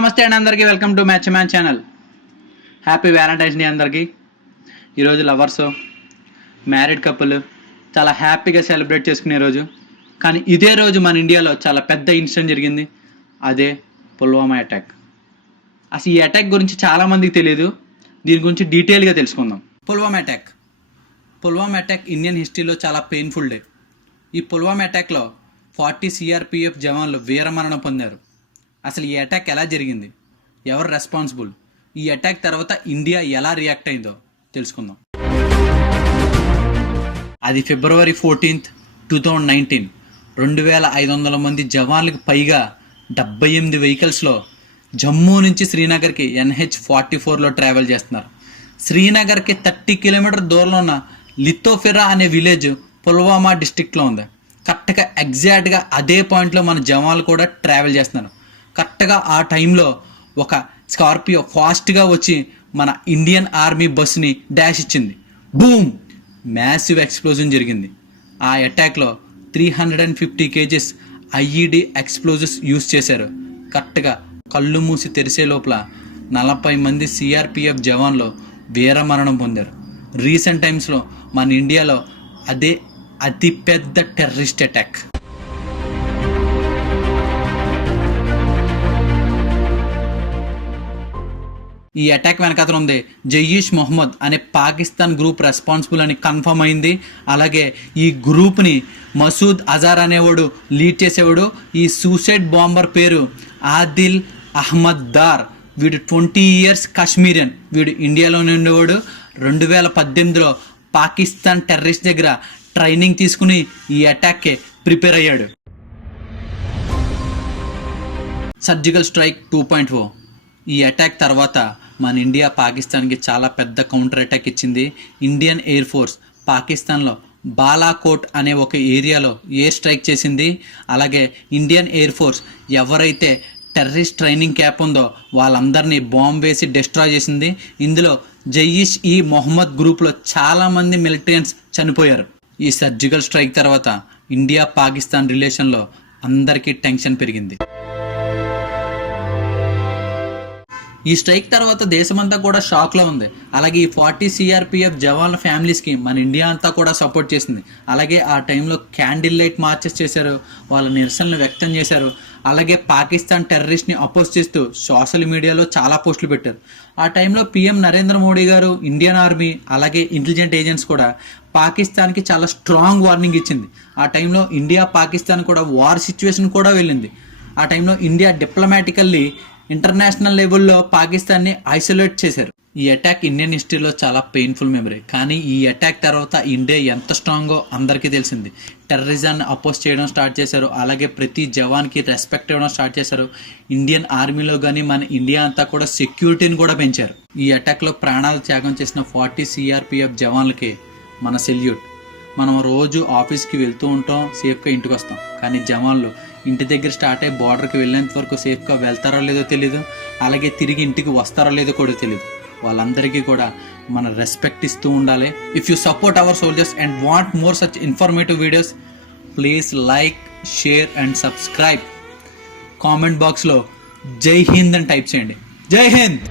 నమస్తే అండి అందరికీ. Welcome to match man channel. Happy Valentine's day అందరికీ. ఈరోజు లవర్స్, మ్యారీడ్ కపుల్ చాలా హ్యాపీగా సెలబ్రేట్ చేసుకునే రోజు. కానీ ఇదే రోజు మన ఇండియాలో చాలా పెద్ద ఇన్సిడెంట్ జరిగింది. అదే పుల్వామా అటాక్. అసలు ఈ అటాక్ గురించి చాలామందికి తెలియదు. దీని గురించి డీటెయిల్గా తెలుసుకుందాం. పుల్వామా అటాక్ ఇండియన్ హిస్టరీలో చాలా పెయిన్ఫుల్ డే. ఈ పుల్వామా అటాక్లో 40 CRPF జవాన్లు వీరమరణం పొందారు. అసలు ఈ అటాక్ ఎలా జరిగింది, ఎవరు రెస్పాన్సిబుల్, ఈ అటాక్ తర్వాత ఇండియా ఎలా రియాక్ట్ అయిందో తెలుసుకుందాం. అది February 14th, 2019. 2500 మంది జవాన్లకు పైగా 78 వెహికల్స్లో జమ్మూ నుంచి శ్రీనగర్కి NH-44లో ట్రావెల్ చేస్తున్నారు. శ్రీనగర్కి 30 కిలోమీటర్ దూరంలో ఉన్న లితోఫిరా అనే విలేజ్ పుల్వామా డిస్టిక్లో ఉంది. కరెక్ట్గా ఎగ్జాక్ట్గా అదే పాయింట్లో మన జవాన్లు కూడా ట్రావెల్ చేస్తున్నారు. కరెక్ట్గా ఆ టైంలో ఒక స్కార్పియో ఫాస్ట్గా వచ్చి మన ఇండియన్ ఆర్మీ బస్ని డాష్ ఇచ్చింది. బూమ్! మ్యాసివ్ ఎక్స్ప్లోజన్ జరిగింది. ఆ అటాక్లో 350 kgs IED ఎక్స్ప్లోజివ్స్ యూజ్ చేశారు. కరెక్ట్గా కళ్ళు మూసి తెరిసే లోపల 40 మంది CRPF జవాన్లు వీరమరణం పొందారు. రీసెంట్ టైమ్స్లో మన ఇండియాలో అదే అతిపెద్ద టెర్రరిస్ట్ అటాక్. ఈ అటాక్ వెనకాతల ఉంది జైష్ మొహమ్మద్ అనే పాకిస్తాన్ గ్రూప్ రెస్పాన్సిబుల్ అని కన్ఫర్మ్ అయింది. అలాగే ఈ గ్రూప్ని మసూద్ అజార్ అనేవాడు లీడ్ చేసేవాడు. ఈ సూసైడ్ బాంబర్ పేరు ఆదిల్ అహ్మద్ దార్. వీడు 20 years కాశ్మీరియన్. వీడు ఇండియాలోనే ఉండేవాడు. 2018లో పాకిస్తాన్ టెర్రరిస్ట్ దగ్గర ట్రైనింగ్ తీసుకుని ఈ అటాక్కి ప్రిపేర్ అయ్యాడు. Surgical strike 2.0. ఈ అటాక్ తర్వాత మన ఇండియా పాకిస్తాన్కి చాలా పెద్ద కౌంటర్ అటాక్ ఇచ్చింది. ఇండియన్ ఎయిర్ ఫోర్స్ పాకిస్తాన్లో బాలాకోట్ అనే ఒక ఏరియాలో ఎయిర్ స్ట్రైక్ చేసింది. అలాగే ఇండియన్ ఎయిర్ ఫోర్స్ ఎవరైతే టెర్రరిస్ట్ ట్రైనింగ్ క్యాంప్ ఉందో వాళ్ళందరినీ బాంబ్ వేసి డిస్ట్రాయ్ చేసింది. ఇందులో జైష్ ఈ మొహమ్మద్ గ్రూప్లో చాలామంది మిలిటరియన్స్ చనిపోయారు. ఈ సర్జికల్ స్ట్రైక్ తర్వాత ఇండియా పాకిస్తాన్ రిలేషన్లో అందరికీ టెన్షన్ పెరిగింది. ఈ స్ట్రైక్ తర్వాత దేశమంతా కూడా షాక్లో ఉంది. అలాగే ఈ 40 CRPF జవాన్ల ఫ్యామిలీస్కి మన ఇండియా అంతా కూడా సపోర్ట్ చేసింది. అలాగే ఆ టైంలో క్యాండిల్ లైట్ మార్చెస్ చేశారు, వాళ్ళ నిరసనలు వ్యక్తం చేశారు. అలాగే పాకిస్తాన్ టెర్రరిస్ట్ని అపోజ్ చేస్తూ సోషల్ మీడియాలో చాలా పోస్టులు పెట్టారు. ఆ టైంలో PM నరేంద్ర మోడీ గారు, ఇండియన్ ఆర్మీ అలాగే ఇంటెలిజెంట్ ఏజెంట్స్ కూడా పాకిస్తాన్కి చాలా స్ట్రాంగ్ వార్నింగ్ ఇచ్చింది. ఆ టైంలో ఇండియా పాకిస్తాన్ కూడా వార్ సిచ్యువేషన్ కూడా వెళ్ళింది. ఆ టైంలో ఇండియా డిప్లొమాటికల్లీ ఇంటర్నేషనల్ లెవెల్లో పాకిస్తాన్ని ఐసోలేట్ చేశారు. ఈ అటాక్ ఇండియన్ హిస్టరీలో చాలా పెయిన్ఫుల్ మెమరీ. కానీ ఈ అటాక్ తర్వాత ఇండియా ఎంత స్ట్రాంగో అందరికీ తెలిసింది. టెర్రరిజాన్ని అపోజ్ చేయడం స్టార్ట్ చేశారు. అలాగే ప్రతి జవాన్కి రెస్పెక్ట్ ఇవ్వడం స్టార్ట్ చేశారు. ఇండియన్ ఆర్మీలో కానీ మన ఇండియా అంతా కూడా సెక్యూరిటీని కూడా పెంచారు. ఈ అటాక్లో ప్రాణాలు త్యాగం చేసిన 40 CRPF జవాన్లకి మన సెల్యూట్. మనం రోజు ఆఫీస్కి వెళ్తూ ఉంటాం, సేఫ్గా ఇంటికి వస్తాం. కానీ జవాన్లు ఇంటి దగ్గర స్టార్ట్ అయ్యి బార్డర్కి వెళ్ళేంత వరకు సేఫ్గా వెళ్తారో లేదో తెలీదు, అలాగే తిరిగి ఇంటికి వస్తారో లేదో కూడా తెలియదు. వాళ్ళందరికీ కూడా మన రెస్పెక్ట్ ఇస్తూ ఉండాలి. If you support our soldiers and want more such informative videos, please like, share and subscribe. Comment బాక్స్లో జై హింద్ అని టైప్ చేయండి. జై హింద్.